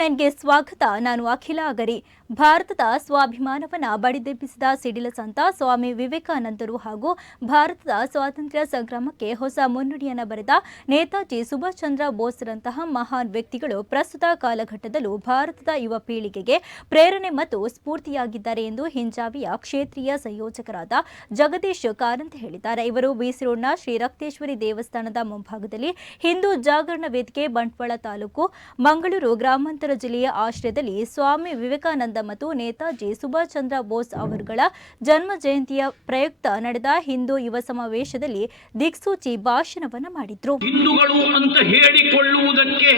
ನೈನ್ಗೆ ಸ್ವಾಗತ. ನಾನು ಅಖಿಲ ಅಗರಿ. ಭಾರತದ ಸ್ವಾಭಿಮಾನವನ್ನ ಬಡಿದೆಬ್ಬಿಸಿದ ಸಿಡಿಲ ಸಂತ ಸ್ವಾಮಿ ವಿವೇಕಾನಂದರು ಹಾಗೂ ಭಾರತದ ಸ್ವಾತಂತ್ರ್ಯ ಸಂಗ್ರಾಮಕ್ಕೆ ಹೊಸ ಮುನ್ನುಡಿಯನ್ನು ಬರೆದ ನೇತಾಜಿ ಸುಭಾಷ್ ಚಂದ್ರ ಬೋಸ್ರಂತಹ ಮಹಾನ್ ವ್ಯಕ್ತಿಗಳು ಪ್ರಸ್ತುತ ಕಾಲಘಟ್ಟದಲ್ಲೂ ಭಾರತದ ಯುವ ಪೀಳಿಗೆಗೆ ಪ್ರೇರಣೆ ಮತ್ತು ಸ್ಫೂರ್ತಿಯಾಗಿದ್ದಾರೆ ಎಂದು ಹಿಂಜಾವಿಯ ಕ್ಷೇತ್ರೀಯ ಸಂಯೋಜಕರಾದ ಜಗದೀಶ್ ಕಾರಂತ್ ಹೇಳಿದ್ದಾರೆ. ಇವರು ಬಿಸಿ ರೋಡ್ನ ಶ್ರೀ ರಕ್ತೇಶ್ವರಿ ದೇವಸ್ಥಾನದ ಮುಂಭಾಗದಲ್ಲಿ ಹಿಂದೂ ಜಾಗರಣ ವೇದಿಕೆ, ಬಂಟ್ವಾಳ ತಾಲೂಕು, ಮಂಗಳೂರು ಗ್ರಾಮಾಂತರ ಜಿಲ್ಲೆಯ ಆಶ್ರಯದಲ್ಲಿ ಸ್ವಾಮಿ ವಿವೇಕಾನಂದ ಮತ್ತು ನೇತಾಜಿ ಸುಭಾಷ್ ಚಂದ್ರ ಬೋಸ್ ಅವರುಗಳ ಜನ್ಮ ಜಯಂತಿಯ ಪ್ರಯುಕ್ತ ನಡೆದ ಹಿಂದೂ ಯುವ ಸಮಾವೇಶದಲ್ಲಿ ದಿಕ್ಸೂಚಿ ಭಾಷಣವನ್ನ ಮಾಡಿದ್ರು. ಹಿಂದೂಗಳು ಅಂತ ಹೇಳಿಕೊಳ್ಳುವುದಕ್ಕೆ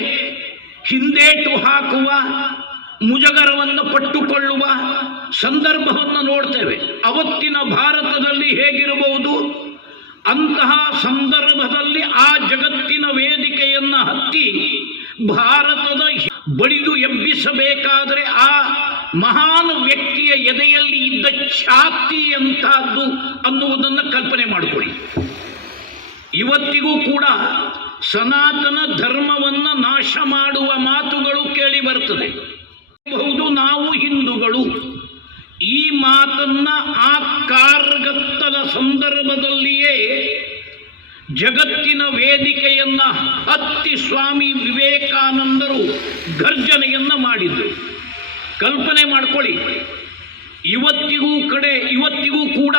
ಹಿಂದೇಟು ಹಾಕುವ ಮುಜಗರವನ್ನು ಪಟ್ಟುಕೊಳ್ಳುವ ಸಂದರ್ಭವನ್ನು ನೋಡ್ತೇವೆ. ಅವತ್ತಿನ ಭಾರತದಲ್ಲಿ ಹೇಗಿರಬಹುದು? ಅಂತಹ ಸಂದರ್ಭದಲ್ಲಿ ಆ ಜಗತ್ತಿನ ವೇದಿಕೆಯನ್ನ ಹತ್ತಿ ಭಾರತದ ಬಡಿದು ಎಬ್ಬಿಸಬೇಕಾದರೆ ಆ ಮಹಾನ್ ವ್ಯಕ್ತಿಯ ಎದೆಯಲ್ಲಿ ಇದ್ದ ಛಾತಿ ಅಂತಹದ್ದು ಅನ್ನುವುದನ್ನು ಕಲ್ಪನೆ ಮಾಡಿಕೊಳ್ಳಿ. ಇವತ್ತಿಗೂ ಕೂಡ ಸನಾತನ ಧರ್ಮವನ್ನು ನಾಶ ಮಾಡುವ ಮಾತುಗಳು ಕೇಳಿ ಬರ್ತದೆ. ಬಹುದು ನಾವು ಹಿಂದೂಗಳು ಈ ಮಾತನ್ನ ಆ ಕಾರ್ಗತ್ತಲ ಸಂದರ್ಭದಲ್ಲಿಯೇ ಜಗತ್ತಿನ ವೇದಿಕೆಯನ್ನ ಹತ್ತಿ ಸ್ವಾಮಿ ವಿವೇಕಾನಂದರು ಗರ್ಜನೆಯನ್ನ ಮಾಡಿದರು. ಕಲ್ಪನೆ ಮಾಡ್ಕೊಳ್ಳಿ. ಇವತ್ತಿಗೂ ಕಡೆ, ಇವತ್ತಿಗೂ ಕೂಡ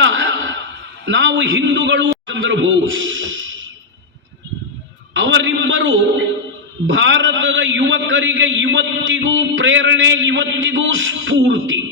ನಾವು ಹಿಂದೂಗಳು ಚಂದ್ರ ಬೋಸ್. ಅವರಿಬ್ಬರು ಭಾರತದ ಯುವಕರಿಗೆ ಇವತ್ತಿಗೂ ಪ್ರೇರಣೆ, ಇವತ್ತಿಗೂ ಸ್ಫೂರ್ತಿ.